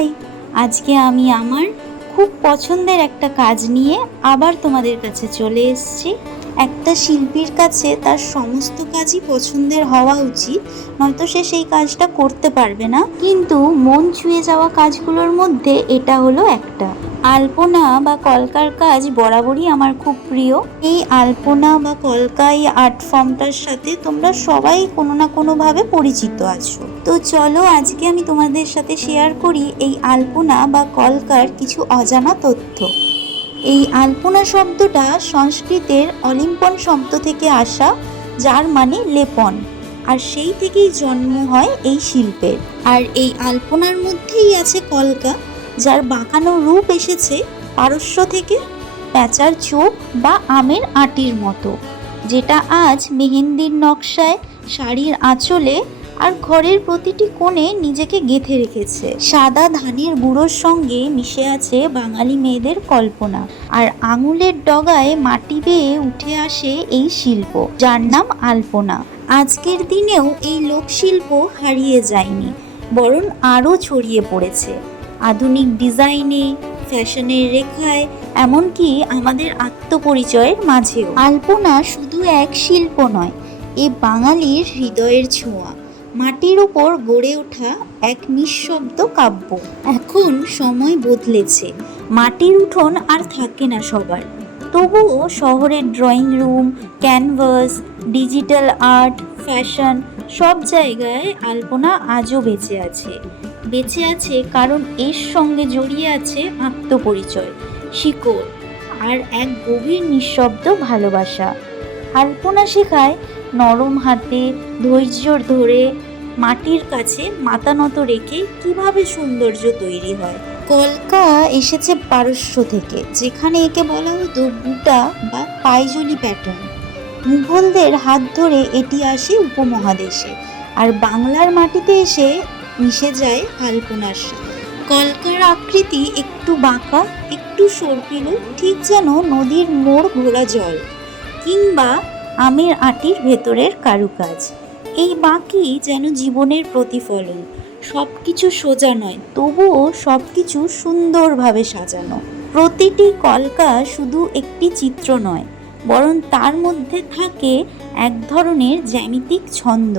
High, আজকে আমি আমার খুব পছন্দের একটা কাজ নিয়ে আবার তোমাদের কাছে চলে এসেছি। একটা শিল্পীর কাছে তার সমস্ত কাজই পছন্দের হওয়া উচিত, নয়তো সে সেই কাজটা করতে পারবে না। কিন্তু মন ছুঁয়ে যাওয়া কাজগুলোর মধ্যে এটা হলো একটা। আলপনা বা কলকার কাজ বরাবরই আমার খুব প্রিয়। এই আলপনা বা কলকা এই আর্ট ফর্মটার সাথে তোমরা সবাই কোনো না কোনোভাবে পরিচিত আছো। তো চলো আজকে আমি তোমাদের সাথে শেয়ার করি এই আলপনা বা কলকার কিছু অজানা তথ্য। এই আলপনা শব্দটা সংস্কৃতের অলিম্পন শব্দ থেকে আসা, যার মানে লেপন, আর সেই থেকেই জন্ম হয় এই শিল্পের। আর এই আলপনার মধ্যেই আছে কলকা, যার বাঁকানো রূপ এসেছে পারস্য থেকে, প্যাঁচার চোখ বা আমের আঁটির মতো, যেটা আজ মেহেন্দির নকশায়, শাড়ির আঁচলে আর ঘরের প্রতিটি কোণে নিজেকে গেঁথে রেখেছে। সাদা ধানের গুঁড়োর সঙ্গে মিশে আছে বাঙালি মেয়েদের কল্পনা, আর আঙুলের ডগায় মাটি বেয়ে উঠে আসে এই শিল্প, যার নাম আলপনা। আজকের দিনেও এই লোকশিল্প হারিয়ে যায়নি, বরং আরও ছড়িয়ে পড়েছে আধুনিক ডিজাইনে, ফ্যাশনের রেখায়, এমনকি আমাদের আত্মপরিচয়ের মাঝেও। আলপনা শুধু এক শিল্প নয়, এ বাঙালির হৃদয়ের ছোঁয়া, মাটির উপর গড়ে ওঠা এক নিঃশব্দ কাব্য। এখন সময় বদলেছে, মাটির উঠোন আর থাকে না সবার, তবুও শহরের drawing room, canvas, digital art, fashion, সব জায়গায় আলপনা আজও বেঁচে আছে। বেঁচে আছে কারণ এর সঙ্গে জড়িয়ে আছে আত্মপরিচয়, শিকড় আর এক গভীর নিঃশব্দ ভালোবাসা। আলপনা শেখায় নরম হাতে, ধৈর্য ধরে, মাটির কাছে মাথা নত রেখে কিভাবে সৌন্দর্য তৈরি হয়। কলকা এসেছে পারস্য থেকে, যেখানে একে বলা হতো বুটা বা পাইজলি প্যাটার্ন। মুঘলদের হাত ধরে এটি আসে উপমহাদেশে, আর বাংলার মাটিতে এসে মিশে যায় আলপনার সাথে। কলকার আকৃতি একটু বাঁকা, একটু সর্পিলো, ঠিক যেন নদীর মোড় ঘোরা জল, কিংবা আমের আটির ভেতরের কারুকাজ। এই বাঁকি যেন জীবনের প্রতিফলন। সব কিছু সোজা নয়, তবুও সব কিছু সুন্দরভাবে সাজানো। প্রতিটি কলকা শুধু একটি চিত্র নয়, বরং তার মধ্যে থাকে এক ধরনের জ্যামিতিক ছন্দ।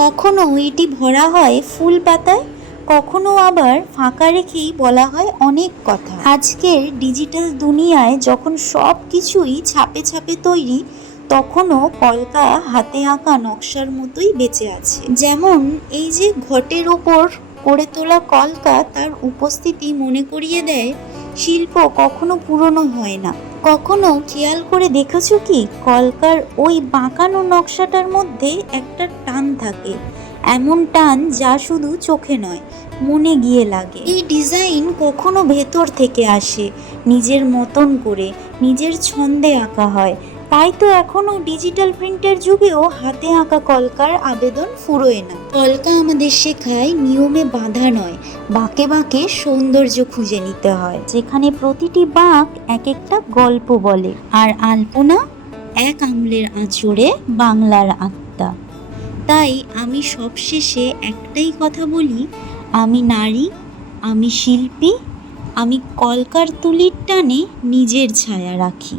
কখনো এটি ভরা হয় ফুল পাতায়, কখনো আবার ফাঁকা রেখেই বলা হয় অনেক কথা। আজকের ডিজিটাল দুনিয়ায় যখন সব কিছুই ছাপে ছাপে তৈরি, তখনও কলকা হাতে আঁকা নকশার মতোই বেঁচে আছে। যেমন এই যে ঘটের ওপর করে তোলা কলকা, তার উপস্থিতি মনে করিয়ে দেয় শিল্প কখনো পুরনো হয় না। কখনো খেয়াল করে দেখেছো কি, কলকার ওই বাঁকানো নকশাটার মধ্যে একটা টান থাকে, এমন টান যা শুধু চোখে নয়, মনে গিয়ে লাগে। এই ডিজাইন কখনো ভেতর থেকে আসে, নিজের মতন করে, নিজের ছন্দে আঁকা হয়। তাই তো এখনো ডিজিটাল প্রিন্টের যুগেও হাতে আঁকা কলকার আবেদন ফুরোয় না। কলকা আমাদের শেখায় নিয়মে বাঁধা নয়, বাঁকে বাঁকে সৌন্দর্য খুঁজে নিতে হয়, যেখানে প্রতিটি বাঁক এক একটা গল্প বলে। আর আলপনা এক আঙুলের আঁচড়ে বাংলার আত্মা। তাই আমি সবশেষে একটাই কথা বলি, আমি নারী, আমি শিল্পী, আমি কলকার তুলির টানে নিজের ছায়া রাখি।